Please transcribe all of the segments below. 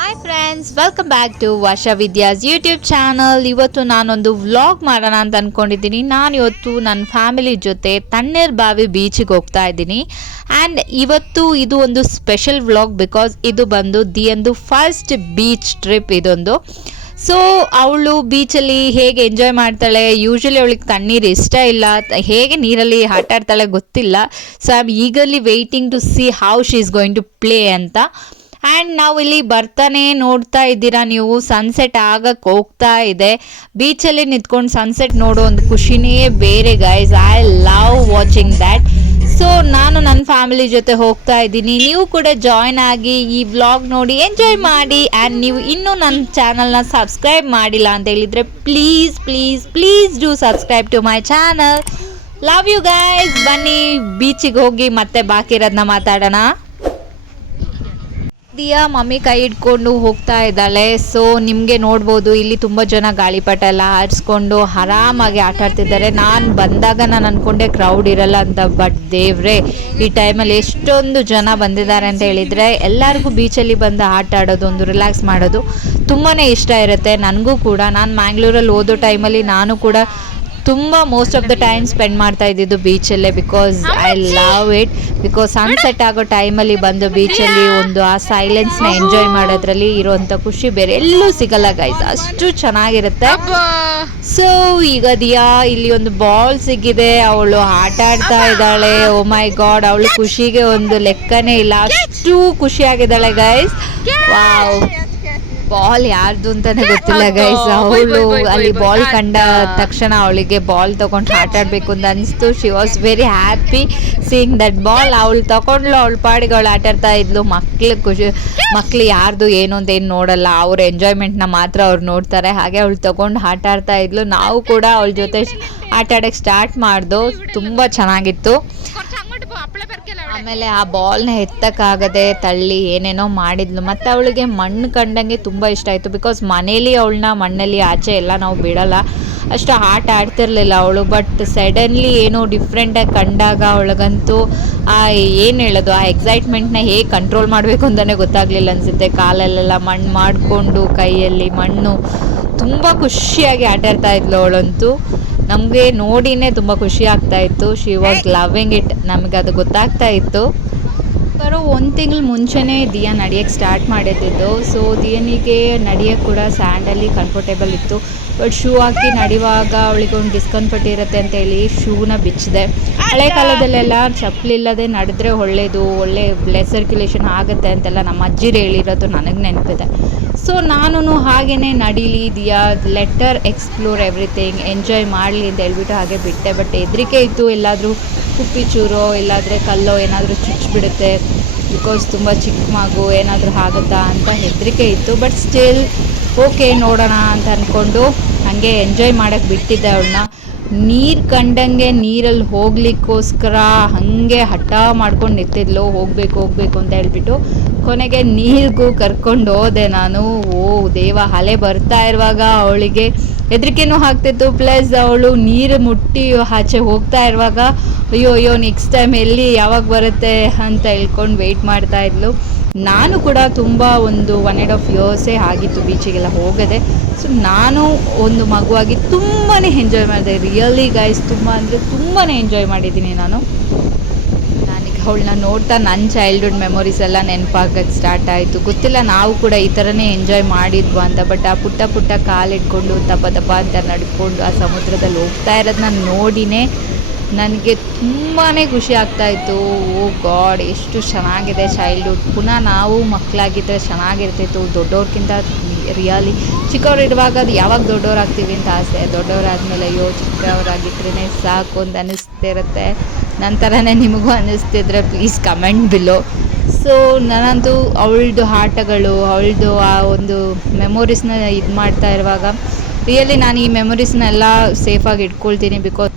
Hi friends, welcome back to Varsha Vidya's YouTube channel. ಇವತ್ತು ನಾನೊಂದು vlog ಮಾಡೋಣ ಅಂತ ಅಂದ್ಕೊಂಡಿದ್ದೀನಿ. ನಾನು ಇವತ್ತು ನನ್ನ ಫ್ಯಾಮಿಲಿ ಜೊತೆ ತಣ್ಣೀರ್ಬಾವಿ ಬೀಚಿಗೆ ಹೋಗ್ತಾ ಇದ್ದೀನಿ. ಆ್ಯಂಡ್ ಇವತ್ತು ಇದು ಒಂದು ಸ್ಪೆಷಲ್ ವ್ಲಾಗ್ ಬಿಕಾಸ್ ಇದು ಬಂದು ದಿಯಂದು ಫಸ್ಟ್ ಬೀಚ್ ಟ್ರಿಪ್ ಇದೊಂದು. ಸೊ ಅವಳು ಬೀಚಲ್ಲಿ ಹೇಗೆ ಎಂಜಾಯ್ ಮಾಡ್ತಾಳೆ, ಯೂಶ್ವಲಿ ಅವಳಿಗೆ ತಣ್ಣೀರು ಇಷ್ಟ ಇಲ್ಲ, ಹೇಗೆ ನೀರಲ್ಲಿ ಆಟ ಆಡ್ತಾಳೆ ಗೊತ್ತಿಲ್ಲ. So I am eagerly waiting to see how she is going to play ಅಂತ. ಆ್ಯಂಡ್ ನಾವು ಇಲ್ಲಿ ಬರ್ತಾನೆ ನೋಡ್ತಾ ಇದ್ದೀರಾ ನೀವು, ಸನ್ಸೆಟ್ ಆಗಕ್ಕೆ ಹೋಗ್ತಾ ಇದೆ. ಬೀಚಲ್ಲಿ ನಿಂತ್ಕೊಂಡು ಸನ್ಸೆಟ್ ನೋಡೋ ಒಂದು ಖುಷಿನೇ ಬೇರೆ guys. I love watching that. So ನಾನು ನನ್ನ ಫ್ಯಾಮಿಲಿ ಜೊತೆ ಹೋಗ್ತಾ ಇದ್ದೀನಿ. ನೀವು ಕೂಡ ಜಾಯ್ನ್ ಆಗಿ ಈ ವ್ಲಾಗ್ ನೋಡಿ ಎಂಜಾಯ್ ಮಾಡಿ. ಆ್ಯಂಡ್ ನೀವು ಇನ್ನೂ ನನ್ನ ಚಾನಲ್ನ ಸಬ್ಸ್ಕ್ರೈಬ್ ಮಾಡಿಲ್ಲ ಅಂತ ಹೇಳಿದರೆ please please please do subscribe to my channel. Love you guys. ಬನ್ನಿ ಬೀಚಿಗೆ ಹೋಗಿ ಮತ್ತೆ ಬಾಕಿ ಇರೋದನ್ನ ಮಾತಾಡೋಣ. ದಿಯಾ ಮಮ್ಮಿ ಕೈ ಹಿಡ್ಕೊಂಡು ಹೋಗ್ತಾ ಇದ್ದಾಳೆ. ಸೊ ನಿಮಗೆ ನೋಡ್ಬೋದು ಇಲ್ಲಿ ತುಂಬ ಜನ ಗಾಳಿಪಟ ಎಲ್ಲ ಹಾರಿಸ್ಕೊಂಡು ಆರಾಮಾಗಿ ಆಟ ಆಡ್ತಿದ್ದಾರೆ. ನಾನು ಬಂದಾಗ ನಾನು ಅಂದ್ಕೊಂಡೆ ಕ್ರೌಡ್ ಇರಲ್ಲ ಅಂತ, ಬಟ್ ದೇವ್ರೆ ಈ ಟೈಮಲ್ಲಿ ಎಷ್ಟೊಂದು ಜನ ಬಂದಿದ್ದಾರೆ ಅಂತ ಹೇಳಿದರೆ ಎಲ್ಲರಿಗೂ ಬೀಚಲ್ಲಿ ಬಂದು ಆಟ ಆಡೋದು, ಒಂದು ರಿಲ್ಯಾಕ್ಸ್ ಮಾಡೋದು ತುಂಬಾ ಇಷ್ಟ ಇರುತ್ತೆ. ನನಗೂ ಕೂಡ, ನಾನು ಮ್ಯಾಂಗ್ಳೂರಲ್ಲಿ ಓದೋ ಟೈಮಲ್ಲಿ ನಾನು ಕೂಡ ತುಂಬ most of the time spend ಮಾಡ್ತಾ ಇದ್ದಿದ್ದು ಬೀಚಲ್ಲೇ. Because I love it. Because sunset ಆಗೋ ಟೈಮಲ್ಲಿ ಬಂದು ಬೀಚಲ್ಲಿ ಒಂದು ಆ ಸೈಲೆನ್ಸ್ನ ಎಂಜಾಯ್ ಮಾಡೋದ್ರಲ್ಲಿ ಇರೋವಂಥ ಖುಷಿ ಬೇರೆ ಎಲ್ಲೂ ಸಿಗಲ್ಲ ಗೈಸ್, ಅಷ್ಟು ಚೆನ್ನಾಗಿರುತ್ತೆ. ಸೊ ಈಗ ದಿಯಾ ಇಲ್ಲಿ ಒಂದು ಬಾಲ್ ಸಿಕ್ಕಿದೆ, ಅವಳು ಆಟ ಆಡ್ತಾ ಇದ್ದಾಳೆ. ಓ ಮೈ ಗಾಡ್, ಅವಳು ಖುಷಿಗೆ ಒಂದು ಲೆಕ್ಕನೇ ಇಲ್ಲ, ಅಷ್ಟು ಖುಷಿಯಾಗಿದ್ದಾಳೆ ಗೈಸ್. ವಾವ್, ಬಾಲ್ ಯಾರ್ದು ಅಂತಾನೆ ಗೊತ್ತಿಲ್ಲ ಗೈಸ್. ಅವಳು ಅಲ್ಲಿ ಬಾಲ್ ಕಂಡ ತಕ್ಷಣ ಅವಳಿಗೆ ಬಾಲ್ ತಗೊಂಡು ಆಟ ಆಡಬೇಕು ಅಂತ ಅನಿಸ್ತು. She was very happy seeing that ball. ಅವಳು ತಗೊಂಡ್ಲು, ಅವಳ ಪಾಡಿಗೆ ಅವಳು ಆಟ ಆಡ್ತಾ ಇದ್ಲು. ಮಕ್ಳು ಯಾರ್ದು ಏನು ಅಂತ ಏನು ನೋಡಲ್ಲ, ಅವ್ರ ಎಂಜಾಯ್ಮೆಂಟ್ನ ಮಾತ್ರ ಅವ್ರು ನೋಡ್ತಾರೆ. ಹಾಗೆ ಅವಳು ತಗೊಂಡು ಆಟ ಆಡ್ತಾ ಇದ್ಲು. ನಾವು ಕೂಡ ಅವಳ ಜೊತೆ ಆಟ ಆಡೋಕ್ಕೆ ಸ್ಟಾರ್ಟ್ ಮಾಡ್ದು. ತುಂಬ ಚೆನ್ನಾಗಿತ್ತು. ಆಮೇಲೆ ಆ ಬಾಲ್ನ ಎತ್ತಕ್ಕಾಗದೆ ತಳ್ಳಿ ಏನೇನೋ ಮಾಡಿದ್ಲು. ಮತ್ತು ಅವಳಿಗೆ ಮಣ್ಣು ಕಂಡಂಗೆ ತುಂಬ ಇಷ್ಟ ಆಯಿತು. ಬಿಕಾಸ್ ಮನೇಲಿ ಅವಳನ್ನ ಮಣ್ಣಲ್ಲಿ ಆಚೆ ಎಲ್ಲ ನಾವು ಬಿಡಲ್ಲ, ಅಷ್ಟು ಆಟ ಆಡ್ತಿರ್ಲಿಲ್ಲ ಅವಳು. ಬಟ್ ಸಡನ್ಲಿ ಏನೋ ಡಿಫ್ರೆಂಟಾಗಿ ಕಂಡಾಗ ಅವಳಿಗಂತೂ ಏನು ಹೇಳೋದು, ಆ ಎಕ್ಸೈಟ್ಮೆಂಟ್ನ ಹೇಗೆ ಕಂಟ್ರೋಲ್ ಮಾಡಬೇಕು ಅಂತಲೇ ಗೊತ್ತಾಗಲಿಲ್ಲ ಅನಿಸುತ್ತೆ. ಕಾಲಲ್ಲೆಲ್ಲ ಮಣ್ಣು ಮಾಡಿಕೊಂಡು ಕೈಯಲ್ಲಿ ಮಣ್ಣು ತುಂಬ ಖುಷಿಯಾಗಿ ಆಟ ಆಡ್ತಾ ಇದ್ಲು ಅವಳಂತೂ. ನಮಗೆ ನೋಡಿನೇ ತುಂಬ ಖುಷಿ ಆಗ್ತಾ ಇತ್ತು. She was loving it. ನಮಗೆ ಅದು ಗೊತ್ತಾಗ್ತಾ ಇತ್ತು. ಬರೋ ಒಂದು ತಿಂಗಳು ಮುಂಚೆನೇ ದಿಯಾ ನಡೆಯೋಕ್ಕೆ ಸ್ಟಾರ್ಟ್ ಮಾಡಿದ್ದು. ಸೊ ದಿಯನಿಗೆ ನಡೆಯೋಕ್ಕೆ ಕೂಡ ಸ್ಯಾಂಡಲ್ಲಿ ಕಂಫರ್ಟೇಬಲ್ ಇತ್ತು. ಬಟ್ ಶೂ ಹಾಕಿ ನಡೆಯುವಾಗ ಅವಳಿಗೆ ಒಂದು ಡಿಸ್ಕಂಫರ್ಟ್ ಇರುತ್ತೆ ಅಂತೇಳಿ ಶೂನ ಬಿಚ್ಚಿದೆ. ಹಳೆ ಕಾಲದಲ್ಲೆಲ್ಲ ಚಪ್ಪಲಿಲ್ಲದೆ ನಡೆದ್ರೆ ಒಳ್ಳೆಯದು, ಒಳ್ಳೆ ಬ್ಲಡ್ ಸರ್ಕ್ಯುಲೇಷನ್ ಆಗುತ್ತೆ ಅಂತೆಲ್ಲ ನಮ್ಮ ಅಜ್ಜಿರು ಹೇಳಿರೋದು ನನಗೆ ನೆನಪಿದೆ. ಸೊ ನಾನು ಹಾಗೇ ನಡೀಲಿ ದಿಯಾ, ಲೆಟರ್ ಎಕ್ಸ್ಪ್ಲೋರ್ ಎವ್ರಿಥಿಂಗ್, ಎಂಜಾಯ್ ಮಾಡಲಿ ಅಂತ ಹೇಳ್ಬಿಟ್ಟು ಹಾಗೆ ಬಿಟ್ಟೆ. ಬಟ್ ಹೆದರಿಕೆ ಇತ್ತು, ಎಲ್ಲಾದರೂ ಕುಪ್ಪಿ ಚೂರೋ ಇಲ್ಲಾಂದರೆ ಕಲ್ಲೋ ಏನಾದರೂ ಚುಚ್ಚಿಬಿಡುತ್ತೆ, ಬಿಕಾಸ್ ತುಂಬ ಚಿಕ್ಕ ಮಗು, ಏನಾದರೂ ಆಗುತ್ತಾ ಅಂತ ಹೆದರಿಕೆ ಇತ್ತು. ಬಟ್ ಸ್ಟಿಲ್ ಓಕೆ ನೋಡೋಣ ಅಂತ ಅಂದ್ಕೊಂಡು ಹಾಗೆ ಎಂಜಾಯ್ ಮಾಡೋಕ್ಕೆ ಬಿಟ್ಟಿದ್ದೆ ಅವಳನ್ನ. ನೀರು ಕಂಡಂಗೆ ನೀರಲ್ಲಿ ಹೋಗ್ಲಿಕ್ಕೋಸ್ಕರ ಹಾಗೆ ಹಠ ಮಾಡ್ಕೊಂಡು ನಿಂತಿದ್ಲು, ಹೋಗಬೇಕು ಅಂತ ಹೇಳ್ಬಿಟ್ಟು. ಕೊನೆಗೆ ನೀರಿಗೂ ಕರ್ಕೊಂಡು ಹೋದೆ ನಾನು. ಓ ದೇವ, ಅಲೆ ಬರ್ತಾ ಇರುವಾಗ ಅವಳಿಗೆ ಹೆದರಿಕೆನೂ ಆಗ್ತಿತ್ತು. ಪ್ಲಸ್ ಅವಳು ನೀರು ಮುಟ್ಟಿ ಆಚೆ ಹೋಗ್ತಾ ಇರುವಾಗ ಅಯ್ಯೋ ನೆಕ್ಸ್ಟ್ ಟೈಮ್ ಎಲ್ಲಿ ಯಾವಾಗ ಬರುತ್ತೆ ಅಂತ ಹೇಳ್ಕೊಂಡು ವೆಯ್ಟ್ ಮಾಡ್ತಾ ಇದ್ಲು. ನಾನು ಕೂಡ ತುಂಬ ಒಂದು 1.5 ಇಯರ್ಸೇ ಆಗಿತ್ತು ಬೀಚಿಗೆಲ್ಲ ಹೋಗದೆ. ಸೊ ನಾನು ಒಂದು ಮಗುವಾಗಿ ತುಂಬಾ ಎಂಜಾಯ್ ಮಾಡಿದೆ. ರಿಯಲಿ ಗೈಸ್, ತುಂಬ ಅಂದರೆ ತುಂಬಾ ಎಂಜಾಯ್ ಮಾಡಿದ್ದೀನಿ ನಾನು. ನನಗೆ ಅವಳನ್ನ ನೋಡ್ತಾ ನನ್ನ ಚೈಲ್ಡ್ಹುಡ್ ಮೆಮೊರೀಸ್ ಎಲ್ಲ ನೆನಪಾಗಕ್ಕೆ ಸ್ಟಾರ್ಟ್ ಆಯಿತು. ಗೊತ್ತಿಲ್ಲ ನಾವು ಕೂಡ ಈ ಥರನೇ ಎಂಜಾಯ್ ಮಾಡಿದ್ವು ಅಂತ. ಬಟ್ ಆ ಪುಟ್ಟ ಕಾಲಿಟ್ಕೊಂಡು ದಪ್ಪ ಅಂತ ನಡ್ಕೊಂಡು ಆ ಸಮುದ್ರದಲ್ಲಿ ಹೋಗ್ತಾ ಇರೋದನ್ನ ನೋಡಿನೇ ನನಗೆ ತುಂಬಾ ಖುಷಿ ಆಗ್ತಾಯಿತ್ತು. ಓ ಗಾಡ್, ಎಷ್ಟು ಚೆನ್ನಾಗಿದೆ ಚೈಲ್ಡ್ಹುಡ್. ಪುನಃ ನಾವು ಮಕ್ಕಳಾಗಿದ್ದರೆ ಚೆನ್ನಾಗಿರ್ತಿತ್ತು ದೊಡ್ಡವ್ರಿಗಿಂತ. ರಿಯಲಿ ಚಿಕ್ಕವರಿರುವಾಗ ಅದು ಯಾವಾಗ ದೊಡ್ಡವರಾಗ್ತೀವಿ ಅಂತ ಆಸೆ, ದೊಡ್ಡವರಾದ್ಮೇಲೆ ಅಯ್ಯೋ ಚಿಕ್ಕವರಾಗಿದ್ರೇ ಸಾಕು ಅಂತ ಅನ್ನಿಸ್ತಿರುತ್ತೆ. ನಂತರನೇ ನಿಮಗೂ ಅನ್ನಿಸ್ತಿದ್ರೆ ಪ್ಲೀಸ್ ಕಮೆಂಟ್ ಬಿಲೋ. ಸೊ ನಾನಂತೂ ಅವಳದು ಆಟಗಳು, ಅವಳದು ಆ ಒಂದು ಮೆಮೊರೀಸ್ನ ಇದು ಮಾಡ್ತಾ ಇರುವಾಗ ರಿಯಲಿ ನಾನು ಈ ಮೆಮೊರೀಸ್ನೆಲ್ಲ ಸೇಫಾಗಿ ಇಟ್ಕೊಳ್ತೀನಿ. ಬಿಕಾಸ್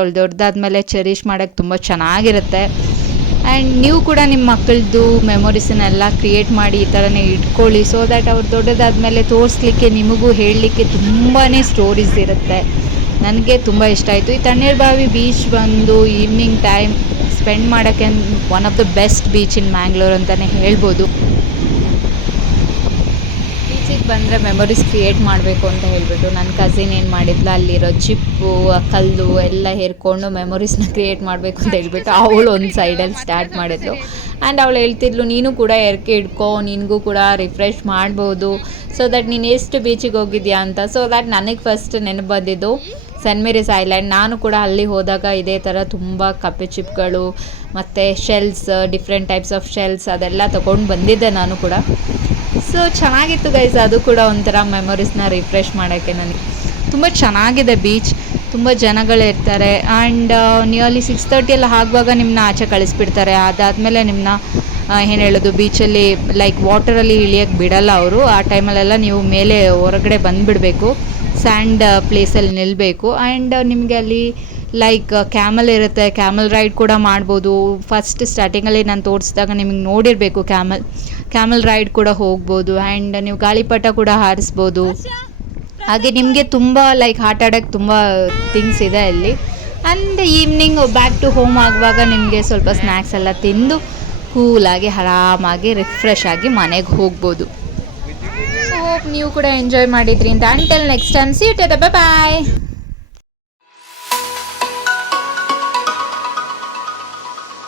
ಅವಳು ದೊಡ್ಡದಾದ್ಮೇಲೆ ಚೆರಿಷ್ ಮಾಡೋಕ್ಕೆ ತುಂಬ ಚೆನ್ನಾಗಿರುತ್ತೆ. ಆ್ಯಂಡ್ ನೀವು ಕೂಡ ನಿಮ್ಮ ಮಕ್ಕಳದ್ದು ಮೆಮೊರೀಸನ್ನೆಲ್ಲ ಕ್ರಿಯೇಟ್ ಮಾಡಿ ಈ ಥರನೇ ಇಟ್ಕೊಳ್ಳಿ, ಸೊ ದ್ಯಾಟ್ ಅವ್ರು ದೊಡ್ಡದಾದ್ಮೇಲೆ ತೋರಿಸ್ಲಿಕ್ಕೆ ನಿಮಗೂ ಹೇಳಲಿಕ್ಕೆ ತುಂಬಾ ಸ್ಟೋರೀಸ್ ಇರುತ್ತೆ. ನನಗೆ ತುಂಬ ಇಷ್ಟ ಆಯಿತು. ಈ ತಣ್ಣೀರ್ಬಾವಿ ಬೀಚ್ ಬಂದು ಈವ್ನಿಂಗ್ ಟೈಮ್ ಸ್ಪೆಂಡ್ ಮಾಡೋಕ್ಕೆ one of the best beach in Mangalore ಅಂತಲೇ ಹೇಳ್ಬೋದು. ಬೀಚಿಗೆ ಬಂದರೆ ಮೆಮೊರೀಸ್ ಕ್ರಿಯೇಟ್ ಮಾಡಬೇಕು ಅಂತ ಹೇಳಿಬಿಟ್ಟು ನನ್ನ ಕಸಿನ್ ಏನು ಮಾಡಿದ್ಲು, ಅಲ್ಲಿರೋ ಚಿಪ್ಪು ಕಲ್ಲು ಎಲ್ಲ ಹೇರ್ಕೊಂಡು ಮೆಮೊರೀಸ್ನ ಕ್ರಿಯೇಟ್ ಮಾಡಬೇಕು ಅಂತ ಹೇಳ್ಬಿಟ್ಟು ಅವಳು ಒಂದು ಸೈಡಲ್ಲಿ ಸ್ಟಾರ್ಟ್ ಮಾಡಿದ್ಲು. ಆ್ಯಂಡ್ ಅವಳು ಹೇಳ್ತಿದ್ಲು, ನೀನು ಕೂಡ ಎರ್ಕೆ ಇಡ್ಕೊ, ನಿನಗೂ ಕೂಡ ರಿಫ್ರೆಶ್ ಮಾಡ್ಬೋದು, ಸೊ ದಟ್ ನೀನು ಎಷ್ಟು ಬೀಚಿಗೆ ಹೋಗಿದ್ಯಾ ಅಂತ. ಸೊ ದಟ್ ನನಗೆ ಫಸ್ಟ್ ನೆನಪು ಬಂದಿದ್ದು ಸೆಂಟ್ ಮೇರಿಸ್ ಐಲ್ಯಾಂಡ್. ನಾನು ಕೂಡ ಅಲ್ಲಿ ಹೋದಾಗ ಇದೇ ಥರ ತುಂಬ ಕಪ್ಪೆ ಚಿಪ್ಗಳು ಮತ್ತು shells, different types of shells ಅದೆಲ್ಲ ತೊಗೊಂಡು ಬಂದಿದ್ದೆ ನಾನು ಕೂಡ. ಸೊ ಚೆನ್ನಾಗಿತ್ತು ಗೈಸ್, ಅದು ಕೂಡ ಒಂಥರ ಮೆಮೊರೀಸ್ನ ರಿಫ್ರೆಶ್ ಮಾಡೋಕ್ಕೆ. ನನಗೆ ತುಂಬ ಚೆನ್ನಾಗಿದೆ ಬೀಚ್, ತುಂಬ ಜನಗಳಿರ್ತಾರೆ. ಆ್ಯಂಡ್ ನಿಯರ್ಲಿ 6:30 ಎಲ್ಲ ಆಗುವಾಗ ನಿಮ್ಮನ್ನ ಆಚೆ ಕಳಿಸ್ಬಿಡ್ತಾರೆ. ಅದಾದಮೇಲೆ ನಿಮ್ಮನ್ನ ಏನು ಹೇಳೋದು, ಬೀಚಲ್ಲಿ ಲೈಕ್ ವಾಟರಲ್ಲಿ ಇಳಿಯೋಕ್ಕೆ ಬಿಡಲ್ಲ ಅವರು. ಆ ಟೈಮಲ್ಲೆಲ್ಲ ನೀವು ಮೇಲೆ ಹೊರಗಡೆ ಬಂದುಬಿಡಬೇಕು, ಸ್ಯಾಂಡ್ ಪ್ಲೇಸಲ್ಲಿ ನಿಲ್ಲಬೇಕು. ಆ್ಯಂಡ್ ನಿಮಗೆ ಅಲ್ಲಿ ಲೈಕ್ ಕ್ಯಾಮಲ್ ಇರುತ್ತೆ, ಕ್ಯಾಮಲ್ ರೈಡ್ ಕೂಡ ಮಾಡ್ಬೋದು. ಫಸ್ಟ್ ಸ್ಟಾರ್ಟಿಂಗಲ್ಲಿ ನಾನು ತೋರಿಸಿದಾಗ ನಿಮಗೆ ನೋಡಿರಬೇಕು, ಕ್ಯಾಮಲ್ ರೈಡ್ ಕೂಡ ಹೋಗ್ಬೋದು. ಆ್ಯಂಡ್ ನೀವು ಗಾಳಿಪಟ ಕೂಡ ಹಾರಿಸ್ಬೋದು. ಹಾಗೆ ನಿಮಗೆ ತುಂಬ ಲೈಕ್ ಆಟ ಆಡೋಕ್ಕೆ ತುಂಬ ಥಿಂಗ್ಸ್ ಇದೆ ಅಲ್ಲಿ. And evening back to home ಆಗುವಾಗ ನಿಮಗೆ ಸ್ವಲ್ಪ ಸ್ನ್ಯಾಕ್ಸ್ ಎಲ್ಲ ತಿಂದು ಕೂಲಾಗಿ ಆರಾಮಾಗಿ ರಿಫ್ರೆಶ್ ಆಗಿ ಮನೆಗೆ ಹೋಗ್ಬೋದು. ಹೋಪ್ ನೀವು ಕೂಡ ಎಂಜಾಯ್ ಮಾಡಿದ್ರಿ ಅಂತ. Until next time, see you, bye.